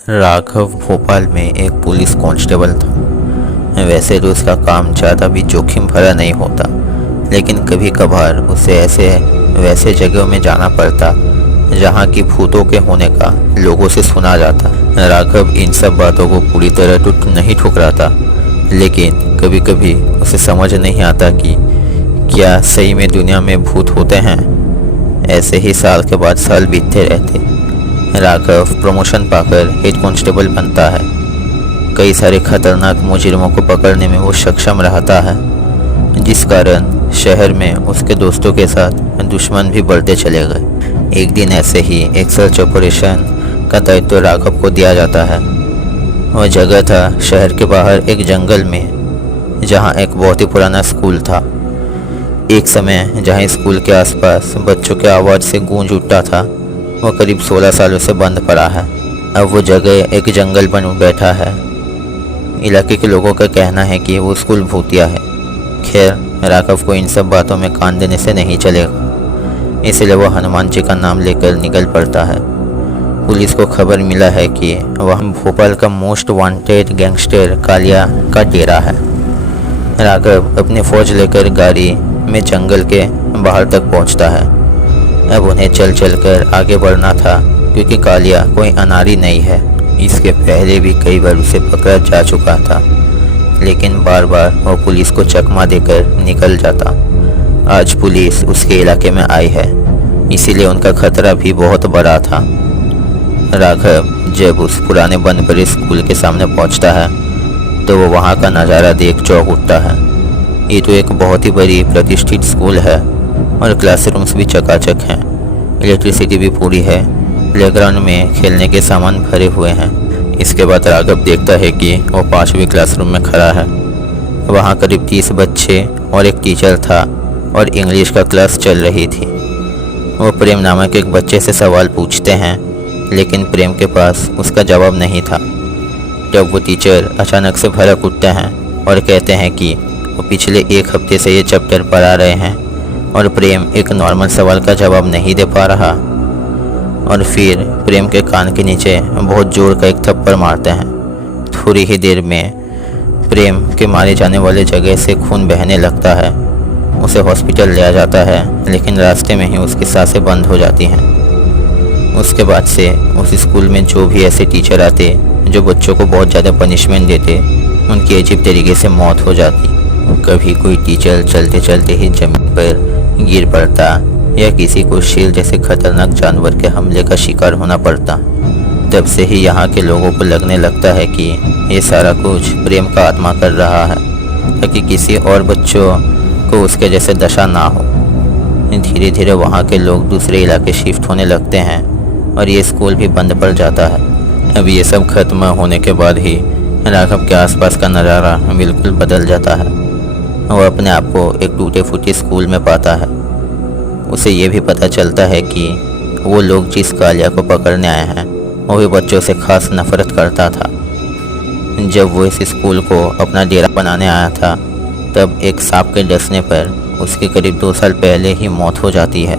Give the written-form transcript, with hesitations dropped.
राघव भोपाल में एक police constable था। वैसे तो उसका काम ज़्यादा भी जोखिम भरा नहीं होता, लेकिन कभी कभार उसे ऐसे वैसे जगहों में जाना पड़ता जहाँ की भूतों के होने का लोगों से सुना जाता। राघव इन सब बातों को पूरी तरह तो नहीं ठुकराता, लेकिन कभी कभी उसे समझ नहीं आता कि क्या सही में दुनिया में भूत होते हैं। ऐसे ही साल के बाद साल बीतते रहते। राघव प्रमोशन पाकर हेड कांस्टेबल बनता है। कई सारे खतरनाक मुजरिमों को पकड़ने में वो सक्षम रहता है, जिस कारण शहर में उसके दोस्तों के साथ दुश्मन भी बढ़ते चले गए। एक दिन ऐसे ही एक सर्च ऑपरेशन का दायित्व राघव को दिया जाता है। वह जगह था शहर के बाहर एक जंगल में, जहाँ एक बहुत ही पुराना स्कूल था। एक समय जहाँ स्कूल के आसपास बच्चों के आवाज़ से गूंज उठता था, वह करीब 16 सालों से बंद पड़ा है। अब वो जगह एक जंगल बन बैठा है। इलाके के लोगों का कहना है कि वो स्कूल भूतिया है। खैर, राघव को इन सब बातों में कान देने से नहीं चलेगा, इसलिए वो हनुमान जी का नाम लेकर निकल पड़ता है। पुलिस को खबर मिला है कि वह भोपाल का मोस्ट वांटेड गैंगस्टर कालिया का डेरा है। राघव अपनी फौज लेकर गाड़ी में जंगल के बाहर तक पहुंचता है। अब उन्हें चल चल कर आगे बढ़ना था, क्योंकि कालिया कोई अनाड़ी नहीं है। इसके पहले भी कई बार उसे पकड़ा जा चुका था, लेकिन बार बार वो पुलिस को चकमा देकर निकल जाता। आज पुलिस उसके इलाके में आई है, इसीलिए उनका खतरा भी बहुत बड़ा था। राघव जब उस पुराने बंद पड़े स्कूल के सामने पहुंचता है, तो वो वहाँ का नज़ारा देख चौंक उठता है। ये तो एक बहुत ही बड़ी प्रतिष्ठित स्कूल है और क्लासरूम्स भी चकाचक हैं। इलेक्ट्रिसिटी भी पूरी है। प्लेग्राउंड में खेलने के सामान भरे हुए हैं। इसके बाद राघव देखता है कि वो 5वीं क्लासरूम में खड़ा है। वहाँ करीब 30 बच्चे और एक टीचर था और इंग्लिश का क्लास चल रही थी। वो प्रेम नामक एक बच्चे से सवाल पूछते हैं, लेकिन प्रेम के पास उसका जवाब नहीं था। जब वो टीचर अचानक से भड़क उठते हैं और कहते हैं कि वो पिछले 1 हफ्ते से ये चैप्टर पढ़ा रहे हैं और प्रेम एक नॉर्मल सवाल का जवाब नहीं दे पा रहा। और फिर प्रेम के कान के नीचे बहुत जोर का एक थप्पड़ मारते हैं। थोड़ी ही देर में प्रेम के मारे जाने वाले जगह से खून बहने लगता है। उसे हॉस्पिटल लिया जाता है, लेकिन रास्ते में ही उसकी सांसें बंद हो जाती हैं। उसके बाद से उस स्कूल में जो भी ऐसे टीचर आते जो बच्चों को बहुत ज़्यादा पनिशमेंट देते, उनकी अजीब तरीके से मौत हो जाती। कभी कोई टीचर चलते चलते ही जमीन पर गिर पड़ता या किसी को शेर जैसे खतरनाक जानवर के हमले का शिकार होना पड़ता। तब से ही यहाँ के लोगों को लगने लगता है कि ये सारा कुछ प्रेम का आत्मा कर रहा है, ताकि किसी और बच्चों को उसके जैसे दशा ना हो। धीरे धीरे वहाँ के लोग दूसरे इलाके शिफ्ट होने लगते हैं और ये स्कूल भी बंद पड़ जाता है। अब ये सब खत्म होने के बाद ही राघव के आसपास का नज़ारा बिल्कुल बदल जाता है। वो अपने आप को एक टूटे फूटे स्कूल में पाता है। उसे ये भी पता चलता है कि वो लोग जिस कालिया को पकड़ने आए हैं, वो भी बच्चों से खास नफरत करता था। जब वो इस स्कूल को अपना डेरा बनाने आया था, तब एक सांप के डसने पर उसकी करीब 2 साल पहले ही मौत हो जाती है।